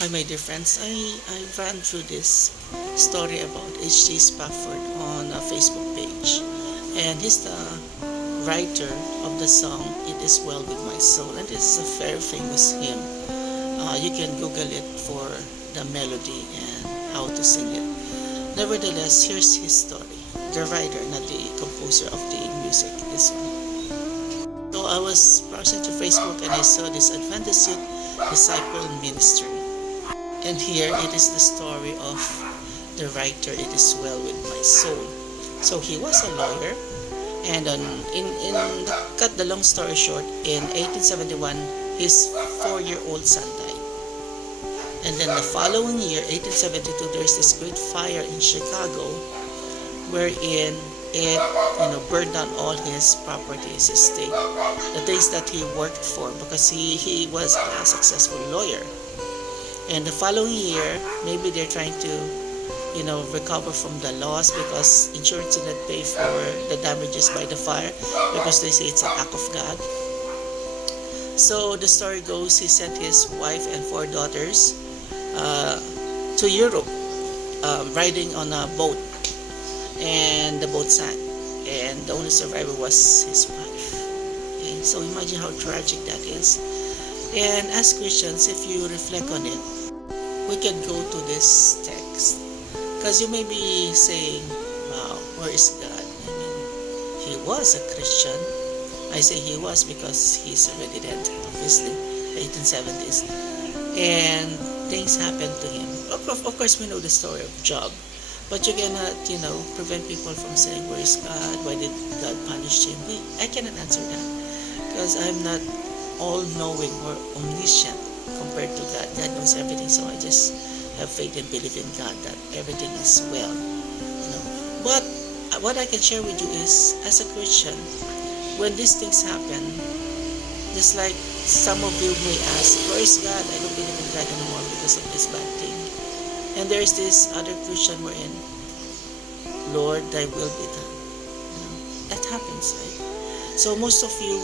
Hi, my dear friends. I ran through this story about H.G. Spafford on a Facebook page. And he's the writer of the song It Is Well With My Soul. And this is a very famous hymn. You can Google it for the melody and how to sing it. Nevertheless, here's his story. The writer, not the composer of the music, this one. So I was browsing to Facebook and I saw this Adventist Youth Disciple Ministry. And here it is the story of the writer, It Is Well With My Soul. So he was a lawyer, and cut the long story short, in 1871, his 4-year-old son died. And then the following year, 1872, there's this great fire in Chicago, wherein it burned down all his properties, his estate, the things that he worked for, because he was a successful lawyer. And the following year, maybe they're trying to, recover from the loss because insurance did not pay for the damages by the fire because they say it's an act of God. So the story goes, he sent his wife and 4 daughters to Europe, riding on a boat, and the boat sank, and the only survivor was his wife. Okay, so imagine how tragic that is. And as Christians, if you reflect on it, we can go to this text. Because you may be saying, wow, where is God? I mean, he was a Christian. I say he was because he's already dead, obviously, 1870s. And things happened to him. Of course, we know the story of Job. But you cannot, prevent people from saying, where is God? Why did God punish him? I cannot answer that. Because I'm not all-knowing or omniscient compared to God. God knows everything, so I just have faith and believe in God that everything is well. But what I can share with you is, as a Christian, when these things happen, just like some of you may ask, where is God? I don't believe in God anymore because of this bad thing. And there is this other Christian wherein, Lord, thy will be done. That happens, right? So most of you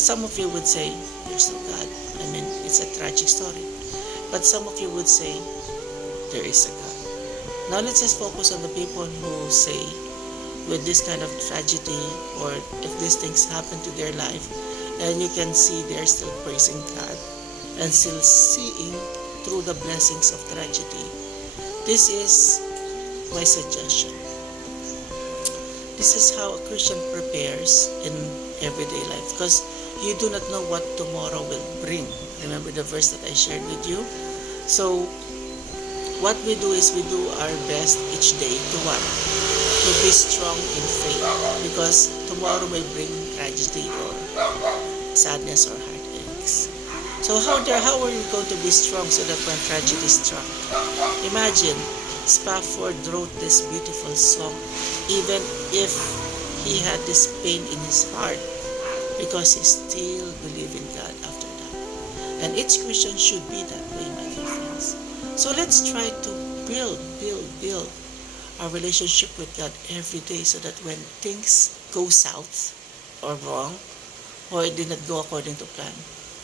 some of you would say, there's no God. I mean, it's a tragic story. But some of you would say, there is a God. Now let's just focus on the people who say, with this kind of tragedy, or if these things happen to their life, and you can see they're still praising God, and still seeing through the blessings of tragedy. This is my suggestion. This is how a Christian prepares in everyday life, because you do not know what tomorrow will bring. Remember the verse that I shared with you? So what we do is we do our best each day to what? To be strong in faith, because tomorrow may bring tragedy or sadness or heartaches. So how are you going to be strong so that when tragedy struck? Imagine, Spafford wrote this beautiful song even if he had this pain in his heart, because he still believed in God after that. And each Christian should be that way, my dear friends. So let's try to build our relationship with God every day, so that when things go south or wrong, or it did not go according to plan,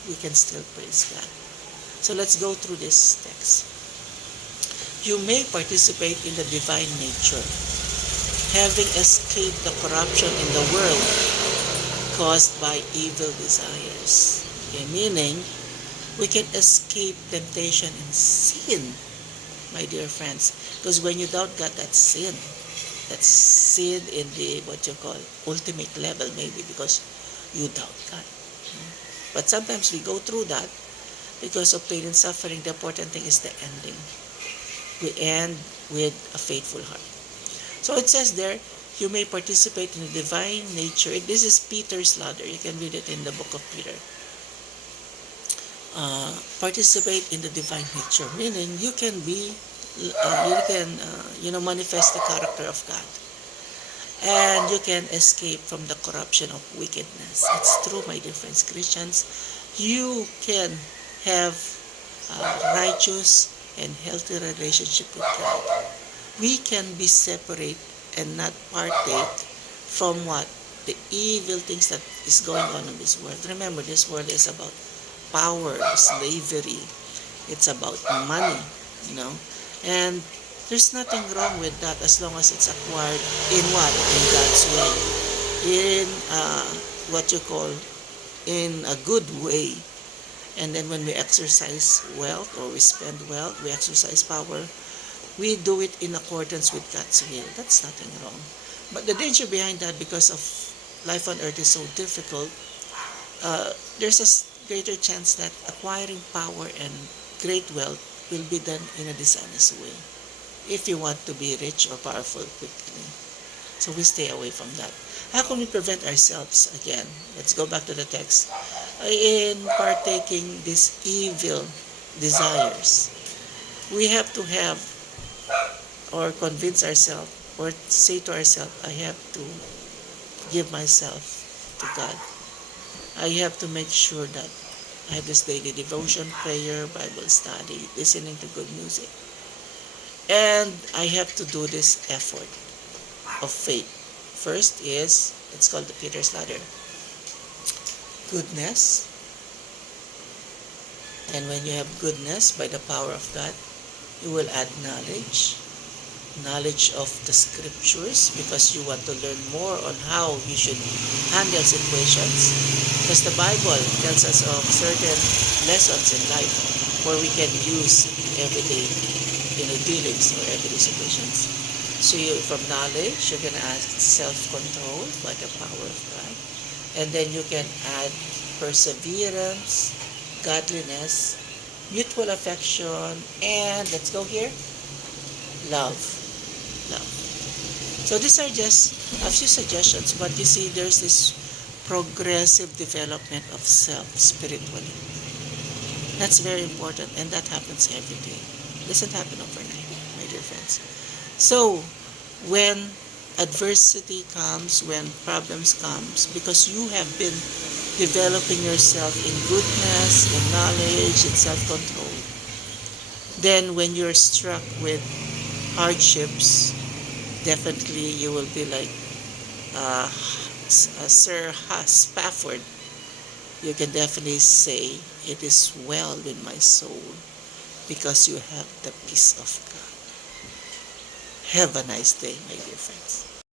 we can still praise God. So let's go through this text. You may participate in the divine nature, having escaped the corruption in the world caused by evil desires. Okay, meaning, we can escape temptation and sin, my dear friends. Because when you doubt God, that's sin. That's sin in the, what you call, ultimate level, maybe, because you doubt God. But sometimes we go through that because of pain and suffering. The important thing is the ending. We end with a faithful heart. So it says there, you may participate in the divine nature. This is Peter's ladder. You can read it in the book of Peter. Participate in the divine nature, meaning you can manifest the character of God, and you can escape from the corruption of wickedness. It's true, my dear friends, Christians. You can have righteous and healthy relationship with God. We can be separate and not partake from what? The evil things that is going on in this world. Remember, this world is about power, slavery, It's about money, you know. And there's nothing wrong with that as long as it's acquired in what? In God's way. In what you call, in a good way. And then when we exercise wealth, or we spend wealth, we exercise power, we do it in accordance with God's will. That's nothing wrong. But the danger behind that, because of life on earth is so difficult, there's a greater chance that acquiring power and great wealth will be done in a dishonest way if you want to be rich or powerful quickly. So we stay away from that. How can we prevent ourselves again? Let's go back to the text. In partaking these evil desires, we have to have, or convince ourselves, or say to ourselves, I have to give myself to God. I have to make sure that I have this daily devotion, prayer, Bible study, listening to good music. And I have to do this effort of faith. First is, it's called the Peter's ladder. Goodness. And when you have goodness, by the power of God, you will add knowledge. Knowledge of the scriptures, because you want to learn more on how you should handle situations. Because the Bible tells us of certain lessons in life where we can use in everyday dealings or everyday situations. So from knowledge, you can add self-control by the power of God. And then you can add perseverance, godliness, mutual affection, and let's go here, love. So these are just a few suggestions, but you see there's this progressive development of self spiritually. That's very important, and that happens every day. It doesn't happen overnight, my dear friends. So when adversity comes, when problems comes, because you have been developing yourself in goodness, in knowledge, in self-control, then when you're struck with hardships, definitely you will be like Sir Spafford. You can definitely say, it is well with my soul, because you have the peace of God. Have a nice day, my dear friends.